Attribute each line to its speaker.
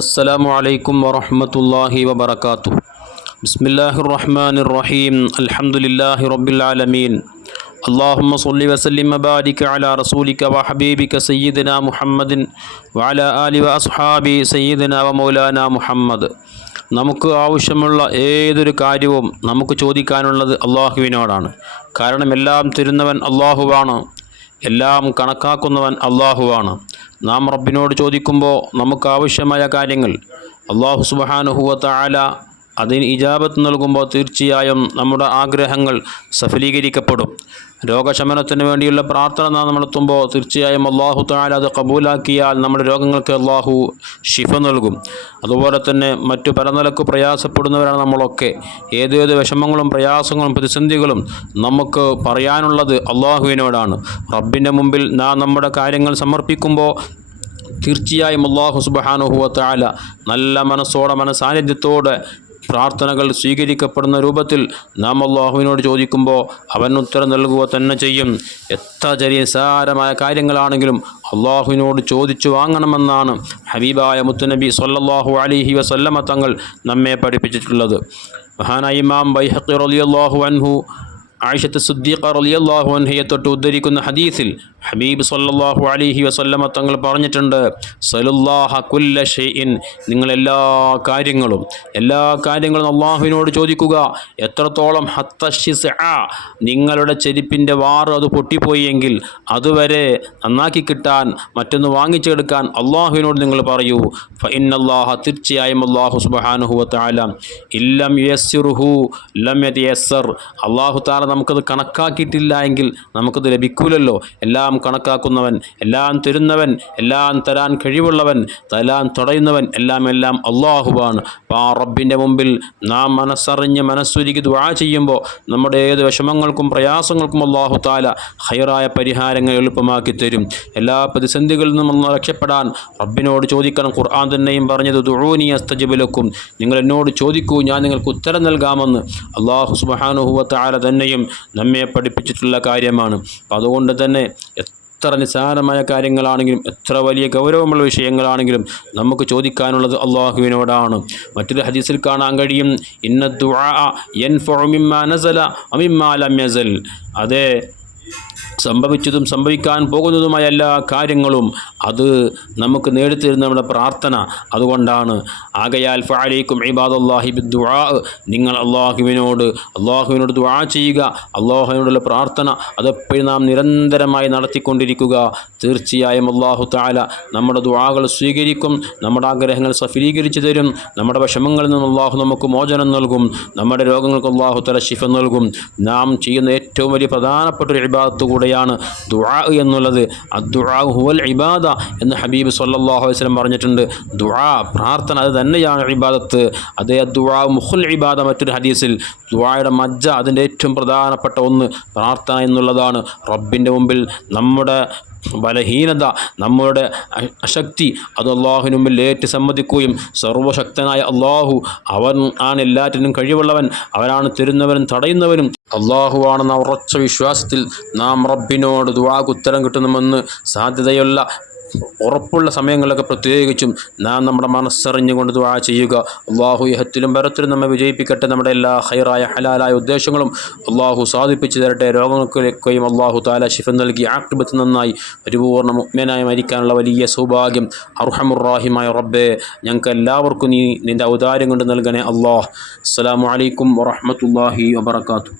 Speaker 1: السلام عليكم ورحمة الله وبركاته بسم الله الرحمن الرحيم الحمد لله رب العالمين اللهم صل وسلم وبارك على رسولك وحبيبك سيدنا محمد وعلى آله وأصحابه سيدنا ومولانا محمد നമുക്ക് ആവശ്യമുള്ള ഏതൊരു കാര്യവും നമുക്ക് ചോദിക്കാനുള്ളത് അള്ളാഹുവിനോടാണ് കാരണം എല്ലാം തരുന്നവൻ അള്ളാഹുവാണ് എല്ലാം കണക്കാക്കുന്നവൻ അള്ളാഹുവാണ് നാം റബ്ബിനോട് ചോദിക്കുമ്പോൾ നമുക്ക് ആവശ്യമായ കാര്യങ്ങൾ. അള്ളാഹു സുബഹാനുഹുവത്ത ആല അതിന് ഇജാബത്ത് നൽകുമ്പോൾ തീർച്ചയായും നമ്മുടെ ആഗ്രഹങ്ങൾ സഫലീകരിക്കപ്പെടും. രോഗശമനത്തിന് വേണ്ടിയുള്ള പ്രാർത്ഥന നടത്തുമ്പോൾ തീർച്ചയായും അള്ളാഹു താല അത് കബൂലാക്കിയാൽ നമ്മുടെ രോഗങ്ങൾക്ക് അള്ളാഹു ശിഫ നൽകും. അതുപോലെ തന്നെ മറ്റു പല നിലയ്ക്ക് പ്രയാസപ്പെടുന്നവരാണ് നമ്മളൊക്കെ. ഏതേത് വിഷമങ്ങളും പ്രയാസങ്ങളും പ്രതിസന്ധികളും നമുക്ക് പറയാനുള്ളത് അള്ളാഹുവിനോടാണ് റബ്ബിന്റെ മുമ്പിൽ നാം നമ്മുടെ കാര്യങ്ങൾ സമർപ്പിക്കുമ്പോൾ തീർച്ചയായും അള്ളാഹു സുബഹാനുഹുവത്താല നല്ല മനസ്സോടെ മനസാന്നിധ്യത്തോടെ പ്രാർത്ഥനകൾ സ്വീകരിക്കപ്പെടുന്ന രൂപത്തിൽ നാം അള്ളാഹുവിനോട് ചോദിക്കുമ്പോൾ അവൻ ഉത്തരം നൽകുക തന്നെ ചെയ്യും. എത്ര ചെറിയ സാരമായ കാര്യങ്ങളാണെങ്കിലും അള്ളാഹുവിനോട് ചോദിച്ചു വാങ്ങണമെന്നാണ് ഹബീബായ മുത്തുനബി സൊല്ലാഹു അലിഹി വസല്ലമ തങ്ങൾ നമ്മെ പഠിപ്പിച്ചിട്ടുള്ളത്. മഹാനായി ഇമാം ബൈഹഖി റളിയല്ലാഹു അൻഹു ആയിഷത്ത് സുദ്ദീഖ റളിയല്ലാഹു അൻഹയെ തൊട്ട് ഉദ്ധരിക്കുന്ന ഹദീസിൽ ഹബീബ് സല്ലല്ലാഹു അലൈഹി വസല്ലമ തങ്ങൾ പറഞ്ഞിട്ടുണ്ട് സലുല്ലാഹ കുല്ല ഷെയ്ൻ നിങ്ങൾ എല്ലാ കാര്യങ്ങളും എല്ലാ കാര്യങ്ങളും അള്ളാഹുവിനോട് ചോദിക്കുക. എത്രത്തോളം ഹത്തഷിസ് നിങ്ങളുടെ ചെരുപ്പിന്റെ വാറ് അത് പൊട്ടിപ്പോയെങ്കിൽ അതുവരെ നന്നാക്കി കിട്ടാൻ മറ്റൊന്ന് വാങ്ങിച്ചെടുക്കാൻ അള്ളാഹുവിനോട് നിങ്ങൾ പറയൂ. ഫ ഇന്നല്ലാഹ തീർച്ചയായും അള്ളാഹു സുബഹാനുഹു വത്തആല ഇല്ലം യസ്സിറുഹു ലം യതയസ്സർ. അള്ളാഹു താല നമുക്കത് കണക്കാക്കിയിട്ടില്ല എങ്കിൽ നമുക്കത് ലഭിക്കൂലല്ലോ. എല്ലാം കണക്കാക്കുന്നവൻ എല്ലാം തരുന്നവൻ എല്ലാം തരാൻ കഴിവുള്ളവൻ തരാൻ തടയുന്നവൻ എല്ലാം എല്ലാം അള്ളാഹുവാണ് അപ്പോൾ ആ റബ്ബിന്റെ മുമ്പിൽ നാം മനസ്സറിഞ്ഞ് മനസ്സൊരുക്കി ദുആ ചെയ്യുമ്പോൾ നമ്മുടെ ഏത് വിഷമങ്ങൾക്കും പ്രയാസങ്ങൾക്കും അള്ളാഹു താല ഹൈറായ പരിഹാരങ്ങൾ എളുപ്പമാക്കി തരും. എല്ലാ പ്രതിസന്ധികളിൽ നിന്നും ഒന്ന് രക്ഷപ്പെടാൻ റബ്ബിനോട് ചോദിക്കണം. ഖുർആൻ തന്നെയും പറഞ്ഞത് ദുഴൂനി അസ്തജബിലക്കും നിങ്ങൾ എന്നോട് ചോദിക്കൂ ഞാൻ നിങ്ങൾക്ക് ഉത്തരം നൽകാമെന്ന്. അള്ളാഹു സുബാനുഹുവ താല തന്നെയും നമ്മെ പഠിപ്പിച്ചിട്ടുള്ള കാര്യമാണ്. അപ്പം അതുകൊണ്ട് തന്നെ എത്ര നിസ്സാരമായ കാര്യങ്ങളാണെങ്കിലും എത്ര വലിയ ഗൗരവമുള്ള വിഷയങ്ങളാണെങ്കിലും നമുക്ക് ചോദിക്കാനുള്ളത് അള്ളാഹുവിനോടാണ്. മറ്റൊരു ഹദീസിൽ കാണാൻ കഴിയും ഇന്ന ദുആ യൻഫഉ മിമ്മാ നസല അമിമ്മാ ലം യസൽ. അതെ സംഭവിച്ചതും സംഭവിക്കാൻ പോകുന്നതുമായ എല്ലാ കാര്യങ്ങളും അത് നമുക്ക് നേടിത്തരുന്ന നമ്മുടെ പ്രാർത്ഥന. അതുകൊണ്ടാണ് ആകയാൽ ഫഅലൈക്കും അള്ളാഹിബി ബിദ്ദുആ. നിങ്ങൾ അള്ളാഹുവിനോട് അള്ളാഹുവിനോട് ദുആ ചെയ്യുക. അള്ളാഹുവിനോടുള്ള പ്രാർത്ഥന അതെപ്പോഴും നാം നിരന്തരമായി നടത്തിക്കൊണ്ടിരിക്കുക. തീർച്ചയായും അള്ളാഹു താല നമ്മുടെ ദുആകൾ സ്വീകരിക്കും. നമ്മുടെ ആഗ്രഹങ്ങൾ സഫലീകരിച്ചു തരും. നമ്മുടെ വിഷമങ്ങളിൽ നിന്ന് അള്ളാഹു നമുക്ക് മോചനം നൽകും. നമ്മുടെ രോഗങ്ങൾക്ക് അള്ളാഹു തല ശിഫ നൽകും. നാം ചെയ്യുന്ന ഏറ്റവും വലിയ പ്രധാനപ്പെട്ട ഒരു ഇബാദത്ത് കൂടെയാണ് ദുആ എന്നുള്ളത്. അദ്ദുആ ഹുവൽ ഇബാദ എന്ന് ഹബീബ് സല്ലല്ലാഹു അലൈഹി വസല്ലം പറഞ്ഞിട്ടുണ്ട്. ദുആ പ്രാർത്ഥന അത് തന്നെയാണ് ഇബാദത്ത്. അതേ ദുആ മുഹുൽ ഇബാദ മറ്റൊരു ഹദീസിൽ ദുആയുടെ മജ്ജ അതിന്റെ ഏറ്റവും പ്രധാനപ്പെട്ട ഒന്ന് പ്രാർത്ഥന എന്നുള്ളതാണ്. റബ്ബിന്റെ മുമ്പിൽ നമ്മുടെ ബലഹീനത നമ്മുടെ അശക്തി അത് അള്ളാഹുവിന് മുമ്പിൽ ഏറ്റ് സമ്മതിക്കുകയും സർവശക്തനായ അള്ളാഹു അവൻ ആണ് എല്ലാറ്റിനും കഴിവുള്ളവൻ അവനാണ് തരുന്നവനും തടയുന്നവനും. അള്ളാഹുവാണെന്ന ഉറച്ച വിശ്വാസത്തിൽ നാം റബ്ബിനോട് ദുവാക്ക് ഉത്തരം കിട്ടുന്നുമെന്ന് സാധ്യതയുള്ള ഉറപ്പുള്ള സമയങ്ങളിലൊക്കെ പ്രത്യേകിച്ചും നാം നമ്മുടെ മനസ്സറിഞ്ഞുകൊണ്ട് ദുആ ചെയ്യുക. അള്ളാഹു യഹത്തിലും പരത്തിലും നമ്മെ വിജയിപ്പിക്കട്ടെ. നമ്മുടെ എല്ലാ ഹൈറായ ഹലാലായ ഉദ്ദേശങ്ങളും അള്ളാഹു സാധിപ്പിച്ചു തരട്ടെ. രോഗങ്ങൾക്കൊക്കെയും അള്ളാഹു താല ശിഫ നൽകി ആക്ടിബത്ത് നന്നായി പരിപൂർണ മുഗ്മനായി മരിക്കാനുള്ള വലിയ സൗഭാഗ്യം അർഹമുറാഹിമായ റബ്ബെ. ഞങ്ങൾക്ക് എല്ലാവർക്കും നീ നിന്റെ ഔദാര്യം കൊണ്ട് നൽകണേ അള്ളാഹ് അസ്സാം അലൈക്കും വറഹ്മത്തുള്ളാഹി വബറകാതുഹു.